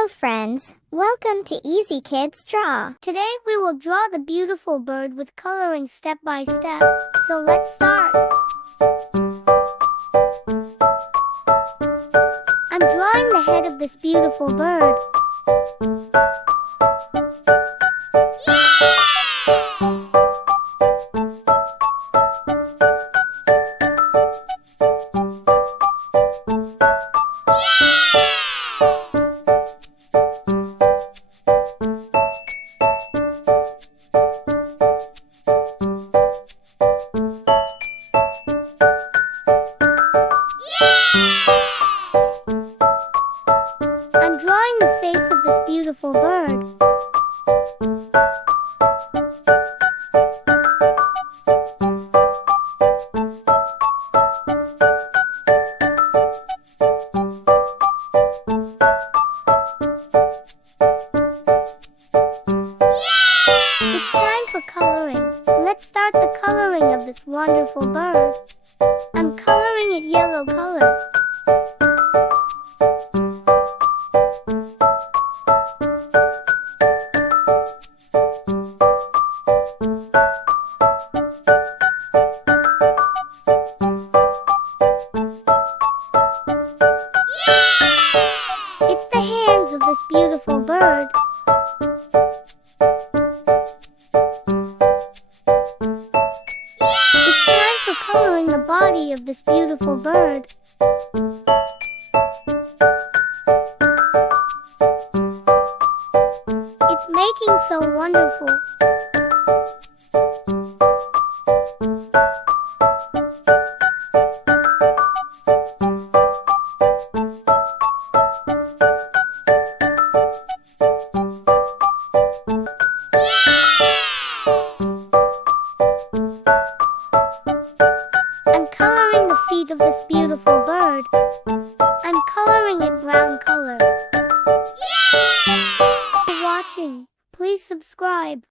Hello friends, welcome to Easy Kids Draw. Today we will draw the beautiful bird with coloring step by step. So let's start. I'm drawing the head of this beautiful bird. I'm drawing the face of this beautiful bird. It's time for coloring. Let's start the coloring of this wonderful bird. I'm coloring it yellow color. It's the hands of this beautiful bird. It's time for coloring the body of this beautiful bird. It's making so wonderful. I'm coloring the feet of this beautiful bird. I'm coloring it brown color. Thanks for watching. Please subscribe.